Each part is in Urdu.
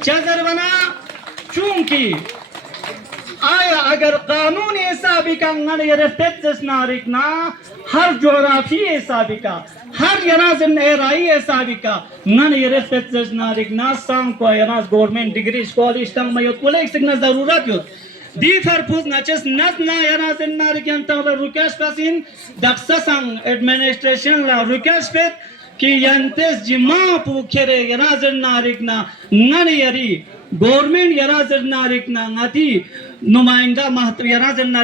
چادر بنا چونکی آیا اگر قانون سابقا نن يرفتز ناركنا هر جغرافي سابقا هر ينازل ايرائي سابقا نن يرفتز ناركنا سام کو يناز گورنمنٹ ڈگری کالج تم میت کولیک سگنا ضرورت یوت دی فرپوز نچس نزنا ينازل ناركن تم رکش پسین دقسسن ایڈمنسٹریشن لا رکش پت کہ ینتس جما پوکھرے ينازل ناركنا نن يری گورنمنٹ ينازل ناركنا نتی نمائندہ محتر ينازل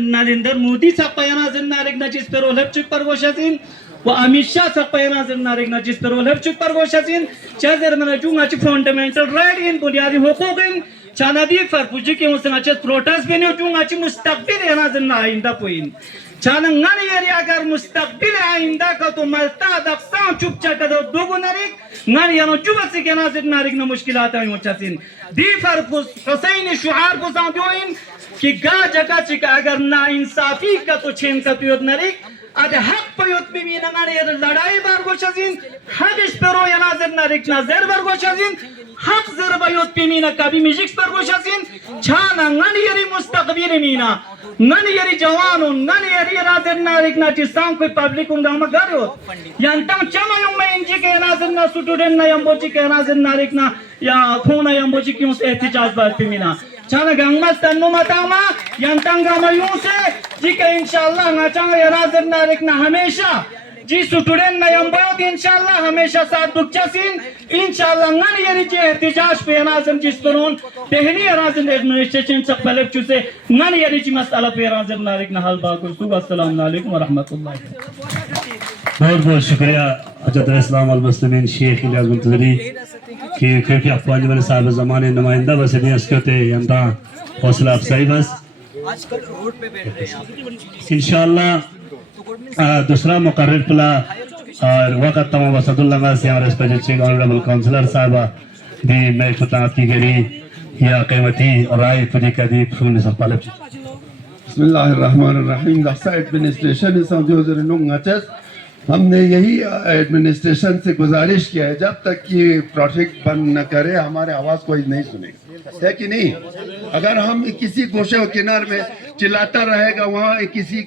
نریندر مودی سپا ينازل ناركنا جس پر اولپ چک پر گوشتین و امیت شاہ سپا ينازل ناركنا جس پر اولپ چک پر گوشتین چیزر من چونگا چی فونڈامنٹل رائٹ ان بنیادی حقوق ان چانا دی فرپوجی کے انسان چیز پروٹیس بینیو چونگا چی مستقبل ينازل آئندہ پوئین چانا نن یری اگر مستقبل آئندہ کا تو ملتا دقسان چپ چکا دو گو نریک نن یانو چوبا سی کے نازل نارکنا مشکلات آئی ہوچاسین دی فرپوس حسین شعار کو سامپیوئین کہ گا جگہ چکا اگر نا انصافی کا تو چھین کا پیوت نریک اد حق پیوت بیمین نن یر لڑائی بار گوشازین حق اس پرو یا نازل نارکنا زیر بار گوشازین حق زر بیوت بیمین کبھی میجکس پر گوشازین چھانا نن یری مستقبل مینا نن یری جوانو نن یری نازل نارکنا چیسان کوئی پبلک انگا ہم گھر ہوت یانتم چما یوں میں انجی کے نازل نا سٹوڈن نا یمبوچی کے نازل نارکنا یا خونا یمبوچی کیوں سے احتجاج بات پی مینا چانا گنگمس تنو متاما یانتم گا میوں سے جی کہ انشاءاللہ نا چانا یا نازل نارکنا ہمیشہ جی سٹوڈن نا یمبوت انشاءاللہ ہمیشہ ساتھ دکچا سین انشاءاللہ نن یری جی احتجاج پہ نازل جس پرون پہنی نازل ایڈمنسٹریشن سے پلک چو سے نن یری جی مسئلہ پہ نازل نارکنا حل باکر سوگ السلام علیکم ورحمت اللہ بہت بہت شکریہ حجت اسلام والمسلمین شیخ الیاس منتظری کہ کیونکہ افواج میں صاحب زمانے نمائندہ بس ابھی اس کہتے ہیں یندہ حوصلہ افزائی بس انشاءاللہ دوسرا مقرر پلا اور وقت تمام وسط اللہ میں سے اور اس پر جچنگ آنربل کونسلر صاحبہ بھی میں خطاب کی گری یا قیمتی اور رائے پوری کا دی پھولنے سے پالب بسم اللہ الرحمن الرحیم دخصہ ایڈمنسٹریشن سعودی وزرنوں گچس ہم نے یہی ایڈمنسٹریشن سے گزارش کیا ہے جب تک کہ پروجیکٹ بند نہ کرے ہمارے آواز کوئی نہیں سنے ہے کہ نہیں اگر ہم کسی گوشے و کنار میں چلاتا رہے گا وہاں کسی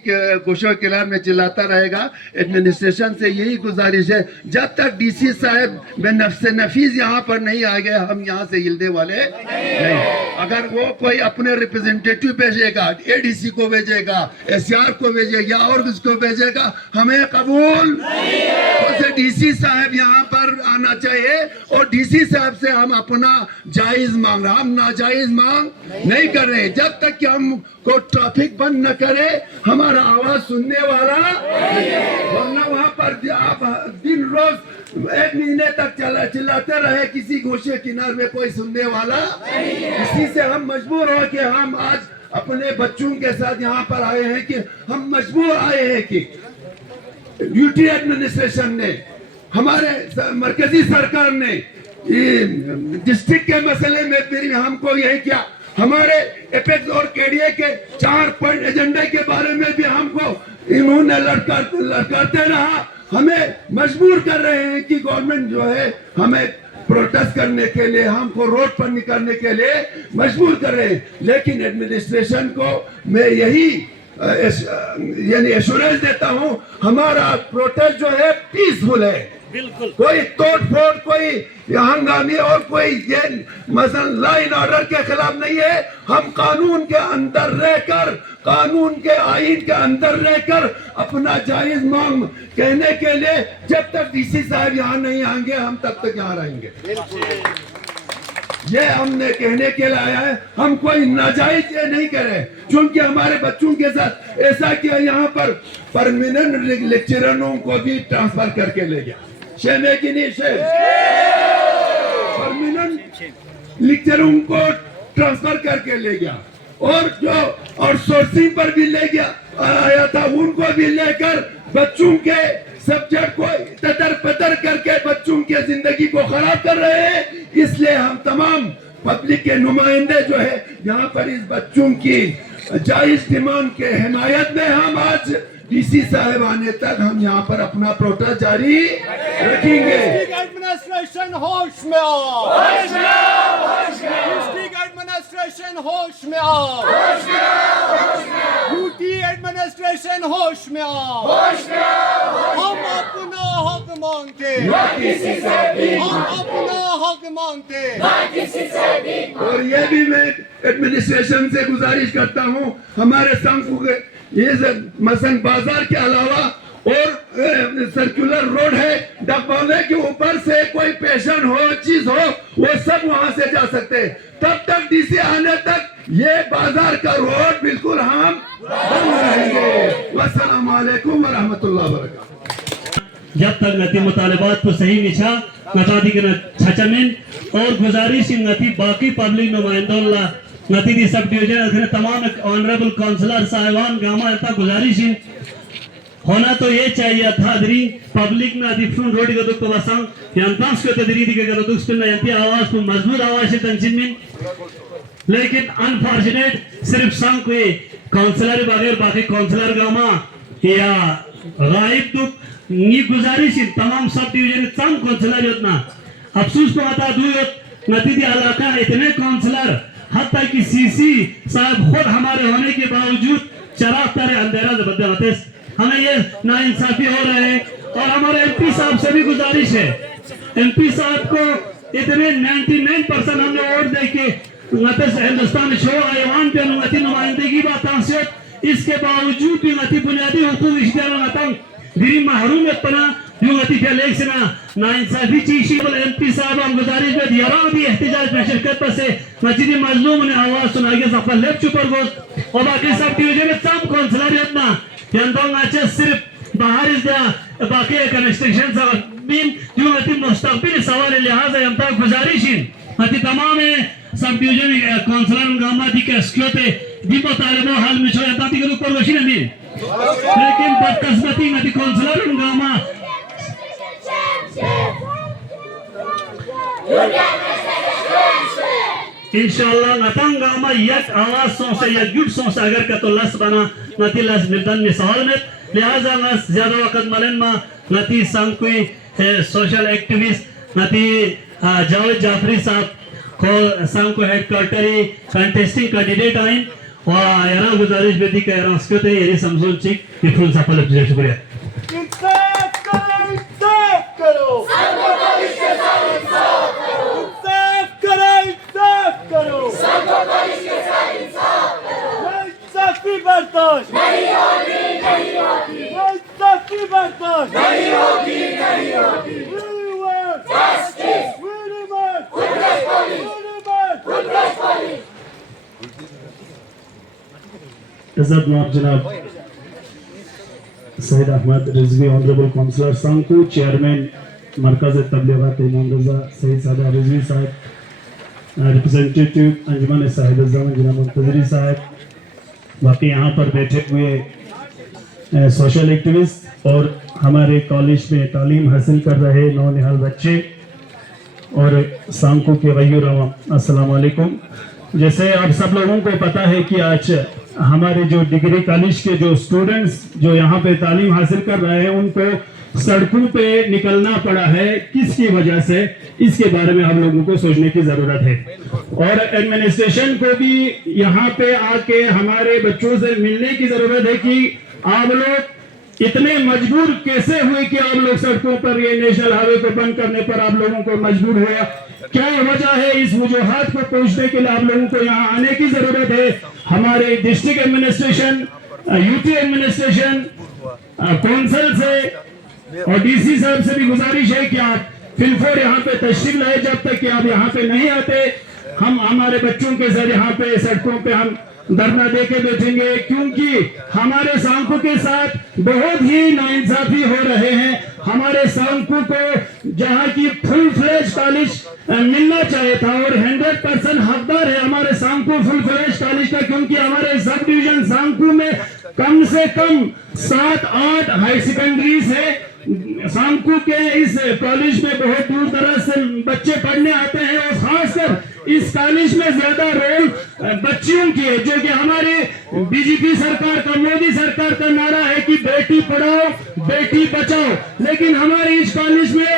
گوشے و کنار میں چلاتا رہے گا ایڈمنسٹریشن سے یہی گزارش ہے جب تک ڈی سی صاحب بے نفس نفیس یہاں پر نہیں آ گئے ہم یہاں سے ہلنے والے نہیں اگر وہ کوئی اپنے ریپرزنٹیٹیو بھیجے گا اے ڈی سی کو بھیجے گا ایس آر کو بھیجے گا اور کس کو بھیجے گا ہمیں قبول اسے ڈی سی صاحب یہاں پر آنا چاہیے اور ڈی سی صاحب سے ہم اپنا جائز مانگ رہا ہم ناجائز مانگ نہیں کر رہے جب تک کہ ہم کو ٹریفک بند نہ کرے ہمارا آواز سننے والا ورنہ وہاں پر آپ دن روز ایک مہینے تک چلاتے رہے کسی گوشے کنار میں کوئی سننے والا اسی سے ہم مجبور ہو کہ ہم آج اپنے بچوں کے ساتھ یہاں پر آئے ہیں کہ ہم مجبور آئے ہیں کہ یوٹی ایڈمنسٹریشن نے ہمارے مرکزی سرکار نے ڈسٹرکٹ کے مسئلے میں پھر ہم کو یہی کیا ہمارے ایپیکس اور کیڈیے کے 4 پوائنٹ ایجنڈے کے بارے میں بھی ہم کو انہوں نے لڑکاتے رہا ہمیں مجبور کر رہے ہیں کہ گورنمنٹ جو ہے ہمیں پروٹیسٹ کرنے کے لیے ہم کو روڈ پر نکلنے کے لیے مجبور کر رہے ہیں لیکن ایڈمنسٹریشن کو میں یہی یعنی ایشورنس دیتا ہوں ہمارا پروٹیسٹ جو ہے پیسفل ہے کوئی توڑ پھوڑ کوئی ہنگامی اور کوئی یہ مثلا لا اینڈ آرڈر کے خلاف نہیں ہے ہم قانون کے اندر رہ کر قانون کے آئین کے اندر رہ کر اپنا جائز مانگ کہنے کے لیے جب تک ڈی سی صاحب یہاں نہیں آئیں گے ہم تب تک یہاں رہیں گے یہ ہم نے کہنے کے لیے آیا ہے ہم کوئی ناجائز یہ نہیں کرے چونکہ ہمارے بچوں کے ساتھ ایسا کیا یہاں پر پرماننٹ لیکچرروں کو بھی ٹرانسفر کر کے لے گیا شیمے کی نہیں شیم پرماننٹ لیکچروں کو ٹرانسفر کر کے لے گیا اور جو اور سورسنگ پر بھی لے گیا آیا تھا ان کو بھی لے کر بچوں کے سبجیکٹ کو تدر پدر کر کے بچوں کے زندگی کو خراب کر رہے ہیں اس لیے ہم تمام پبلک کے نمائندے جو ہے یہاں پر اس بچوں کی جائز ڈیمانڈ کے حمایت میں ہم آج ڈی سی صاحب آنے تک ہم یہاں پر اپنا پروٹیسٹ جاری رکھیں گے ایڈمنسٹریشن ہوش میں ایڈمنسٹریشن ہوش میں آؤ، یوٹی ایڈمنسٹریشن ہوش میں آؤ، ہم اپنا حق مانگتے، ہم اپنا حق مانگتے۔ اور یہ بھی میں ایڈمنسٹریشن سے گزارش کرتا ہوں، ہمارے سنگ یہ مثلا بازار کے علاوہ اور سرکولر روڈ ہے، ڈبولے کے اوپر سے کوئی پیشنٹ ہو چیز ہو وہ سب وہاں سے جا سکتے ہیں۔ تب تک ڈی سی آنے تک یہ بازار کا روڈ بالکل ہم بند رہیں گے۔ والسلام علیکم ورحمۃ اللہ وبرکاتہ۔ جب تک نتی مطالبات کو صحیح نشا نتادی کے چھچمین اور گزارش نتی باقی پبلک نمائندوں اللہ نتی دی سب ڈیویژن ادھر تمام آنریبل کونسلر صاحبان گاما ایتا گزارش ہونا تو یہ چاہیے تھا دری پبلک نہ دیفرون روڈی کا دکھ کو بسان یانتانس کو تدری دی کہ دکھ سپن یانتی آواز کو مضبوط آواز سے تنظیم میں، لیکن انفارچنیٹ صرف سانگ کوئی کونسلر بغیر باقی کونسلر گاما یا غائب دکھ نی گزارش تمام سب ڈیویژن سانگ کونسلر یوتنا افسوس کو آتا دویت نتی دی علاقہ اتنے کونسلر حتیٰ کہ سی سی صاحب خود ہمارے ہونے کے باوجود چراغ تارے اندھیرہ زبردہ ہوتے ہمیں یہ ناانصافی ہو رہے ہیں۔ اور ہمارے ایم پی صاحب سے بھی گزارش ہے، ایم پی صاحب کو اتنے 99% ہم نے ووٹ دے کے ہندوستان چھوڑ ایوان پہ نتی نمائندگی باتانسیت، اس کے باوجود بھی نتی بنیادی حقوق اشتیار نتاں دری محرومیت پنا جو نتی پہ لیک سنا ناانصافی چیشی بل ایم پی صاحب ہم گزارش میں دیاران بھی احتجاج میں شرکت پر سے مسجد مظلوم نے آواز سنائی گے زفر لیک چپر گوز اور باقی سب ڈیویژن میں تم کونسلریتنا یندوں آچے صرف باہر اس دیا باقی کنسٹرکشن سبین جو نتی مستقبل سوال لحاظ یمتا گزارشین نتی تمام سب ڈیویژن کونسلر گاما دی کے اسکیوتے دی مطالبہ حال میں چھوڑا یمتا دی کے دکھ پر وشین امیر لیکن بدقسمتی نتی کونسلر گاما انشاءاللہ نتنگ گاما یک آواز سون سے یک گوٹ سون سے اگر کا تو لس بنا نتی لس مردن میں سوال میں لہذا نس زیادہ وقت ملن ما نتی سنگ کوئی سوشل ایکٹیویسٹ نتی جاوید جعفری صاحب کو سنگ کو ہیڈ کوارٹری کنٹیسٹنگ کینڈیڈیٹ آئیں و ایران گزارش بیدی کہ ایران سکتے ہیں یری سمزون چک بفرون سفل اپجیل شکریہ انصاف کرو، انصاف کرو، انصاف کرو، انصاف کرو، انصافی برداشت نہیں ہوگی، نہیں ہوگی، انصافی برداشت نہیں ہوگی، نہیں ہوگی۔ We want justice, we demand goodness police, we demand goodness police۔ عزت نواب جناب سید احمد رضوی آنریبل کونسلر سانکو، چیئرمین مرکز تبلیغات امام رضا سید سادہ رضوی صاحب، ریپرزنٹیٹیو انجمن صاحب الزمان جناب منتظری صاحب، باقی یہاں پر بیٹھے ہوئے سوشل ایکٹیوسٹ اور ہمارے کالج میں تعلیم حاصل کر رہے نونہال بچے اور سانکو کے غیر عوام، السلام علیکم۔ جیسے آپ سب لوگوں کو پتا ہے کہ آج ہمارے جو ڈگری کالج کے جو اسٹوڈنٹس جو یہاں پہ تعلیم حاصل کر رہے ہیں ان کو سڑکوں پہ نکلنا پڑا ہے، کس کی وجہ سے، اس کے بارے میں ہم لوگوں کو سوچنے کی ضرورت ہے۔ اور ایڈمنسٹریشن کو بھی یہاں پہ آ کے ہمارے بچوں سے ملنے کی ضرورت ہے کہ آپ لوگ اتنے مجبور کیسے ہوئے کہ آپ لوگ سڑکوں پر یہ نیشنل ہائی وے کو بند کرنے پر آپ لوگوں کو مجبور ہوا، کیا وجہ ہے؟ اس وجوہات کو پوچھنے کے لیے آپ لوگوں کو یہاں آنے کی ضرورت ہے۔ ہمارے district administration, UT administration, council سے اور ڈی سی صاحب سے بھی گزارش ہے کہ آپ فی الفور یہاں پہ تشریف لائے، جب تک کہ آپ یہاں پہ نہیں آتے ہم ہمارے بچوں کے ذریعے یہاں پہ سڑکوں پہ ہم دھرنا دے کے بیٹھیں گے، کیونکہ ہمارے سانکو کے ساتھ بہت ہی ناانصافی ہو رہے ہیں۔ ہمارے سانکو کو جہاں کی فل فلیج کالج ملنا چاہے تھا اور 100% حقدار ہے ہمارے سانکو فل فلیج کالج کا، کیونکہ ہمارے سب ڈویژن سانکو میں کم سے کم 7-8 ہائی سیکنڈریز ہے۔ سانکو کے اس کالج میں بہت دور دراز سے بچے پڑھنے آتے ہیں اور خاص کر اس کالج میں زیادہ رول بچیوں کی ہے، جو کہ ہمارے بی جے پی سرکار کا، مودی سرکار کا نعرہ ہے کہ بیٹی پڑھاؤ بیٹی بچاؤ، لیکن ہمارے اس کالج میں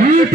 UT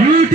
UT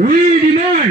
We demand.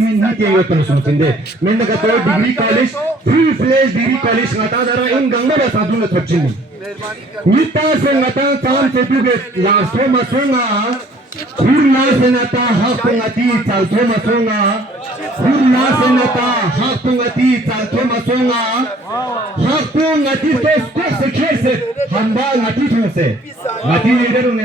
ni tiyo pero sumusinde men nagato degree college full fledged degree college ngata dara in gangba ba sadu na thachini nita se ngata tam se tuge lasto masonga kurna se nata hakungati chalto masonga kurna se nata hakungati chalto masonga hakungati to ko se khese hamba ngati those ngati leader ne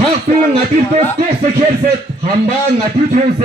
hakung ngati to ko se khese hamba ngati those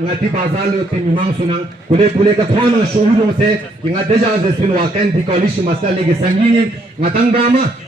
ngati bazal te mimang sunang kule kule ka thona shohudong se inga deja ze sin wakan di college masala legi sangini ngatang bama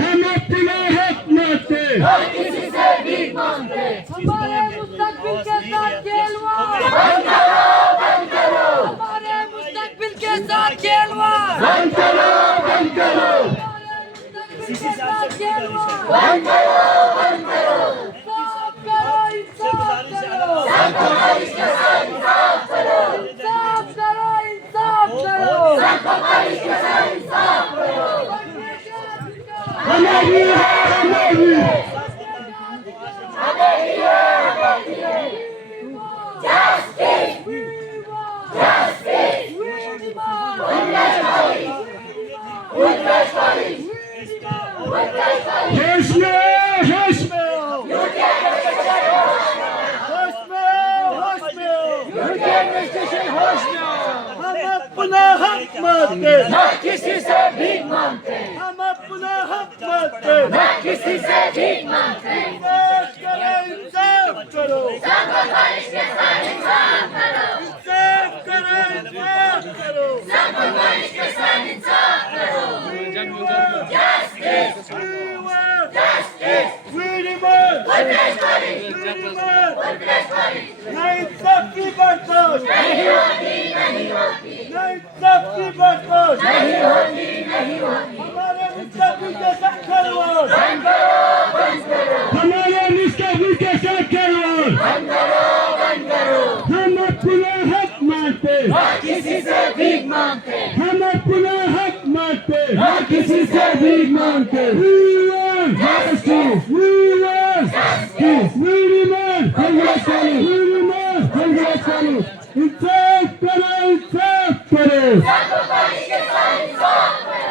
ہم اپنا حق مانتے ہمارے مستقبل کے ساتھ کھیلواڑ ہمارے مستقبل کے ساتھ کھیلواڑ بند کرو بند کرو مستقبل کے ساتھ کھیلواڑ انصاف کرو انصاف کرو انصاف کرو انصاف کرو ہماری ہے ہماری ہوش میں ہوش میں ہم اپنا حق مانتے کسی سے بھیک مانگتے ہم اپنا حق مانتے کسی سے بھیک مانگتے انصاف کرو انصاف کرو انصاف کرو انصافی برداشت انصافی برداشت ہمارے مستقبل کے ساتھ کھلواڑ ہمارے مستقبل کے ساتھ کھلواڑ ہم اپنا حق مانتے کسی سے بھیک مانگتے ہم اپنا حق مانتے کسی سے بھیک مانگتے We want justice. We want justice. We demand Congress. We demand Congress. انصاف کرو انصاف کرو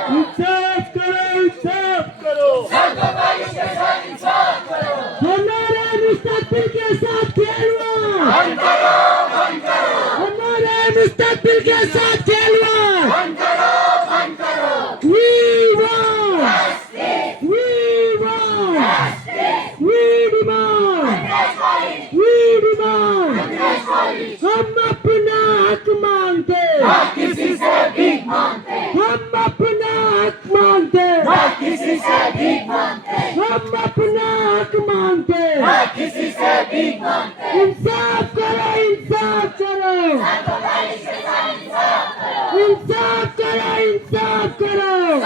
انصاف کرو انصاف کرو ہمارے مستقبل کے ساتھ کھیلواڑ ہمارے مستقبل کے ساتھ کھیلواڑ We want We want We demand We demand ہم اپنا حق مانگتے کسی سے بھیک مانگتے ہم اپنا حق مانگتے کسی سے بھیک مانگتے ہم اپنا حق مانگتے کسی سے بھیک مانگتے انصاف کرو انصاف کرو انصاف کرو انصاف کرو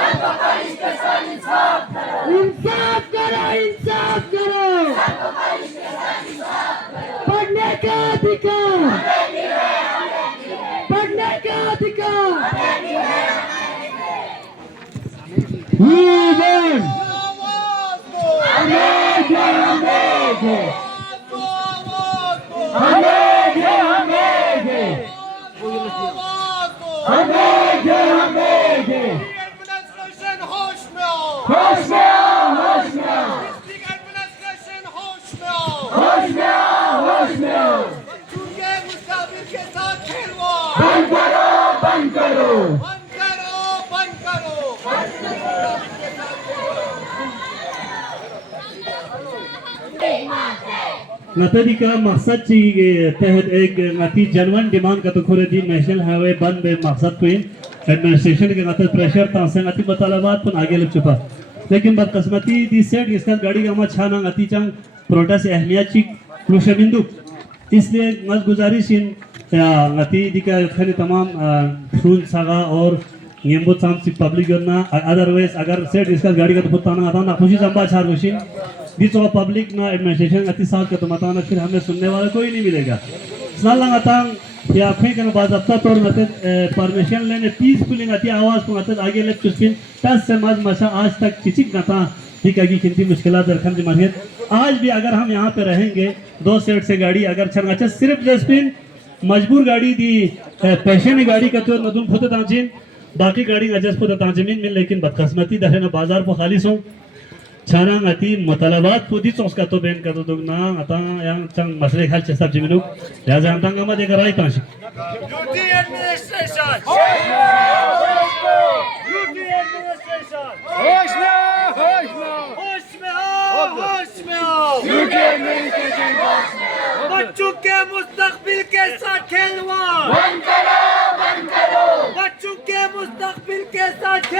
انصاف کرو انصاف کرو پڑھنے کا ادھیکار پڑھنے کا ادھیکار مستقبل کے ساتھ کھلواڑ بند کرو بند کرو بند کرو بند کرو نتدی کا مقصد چی تحت ایک نتی جنون ڈیمانڈ کا تو کھورے دی نیشنل ہائی وے بند بے مقصد کوئی ایڈمنسٹریشن کے نتد پریشر تانسے نتی مطالبات پن آگے لگ چپا لیکن بدقسمتی دی سیٹ اس کا گاڑی کا ہمیں چھانا نتی چانگ پروٹیسٹ اہمیت چی لوشمندو اس لیے مز گزارش ان نتی دی کا خیلی تمام فرون ساگا اور نیمبو سام سی پبلک کرنا ادرویز اگر سیٹ اس کا گاڑی کا تو پتانا آتا نا خوشی زنبا چھار گوشین دی تو پبلک نا ایڈمنسٹریشن اتی ساتھ کا تو متانا پھر ہمیں سننے والا کوئی نہیں ملے گا سنال لنگا تانگ یا پھینک کنا باضابطہ طور نتد پرمیشن لینے پیسفلی نتی آواز کو نتد آگے لگ چسپین تس سے مز مشا آج تک چچک نتا دیکھا گی کنتی مشکلات درخن دی مرحیت آج بھی اگر ہم یہاں پہ رہیں گے دو سیٹ سے گاڑی اگر چھنگا صرف جسپین مجبور گاڑی دی پیشن گاڑی کا تو ندون پھوتے تانچین باقی گاڑی اجس پھوتے تانچمین من لیکن بدقسمتی دہرین بازار پو خالیس ہوں چھانا نتی مطالبات پودی چوس کا تو بین کا تو دگنا اتا یا چنگ مسئلے خال چستاب جمینو لہذا ہم تانگا ما دیکھا رائی تانشی یوٹی ایڈمنسٹریشن یوٹی ایڈمنسٹریشن ہوش میں آؤ یوٹی ایڈمنسٹریشن بچوں کے مستقبل کے ساتھ کھیلواڑ بند کرو بچوں کے مستقبل کے ساتھ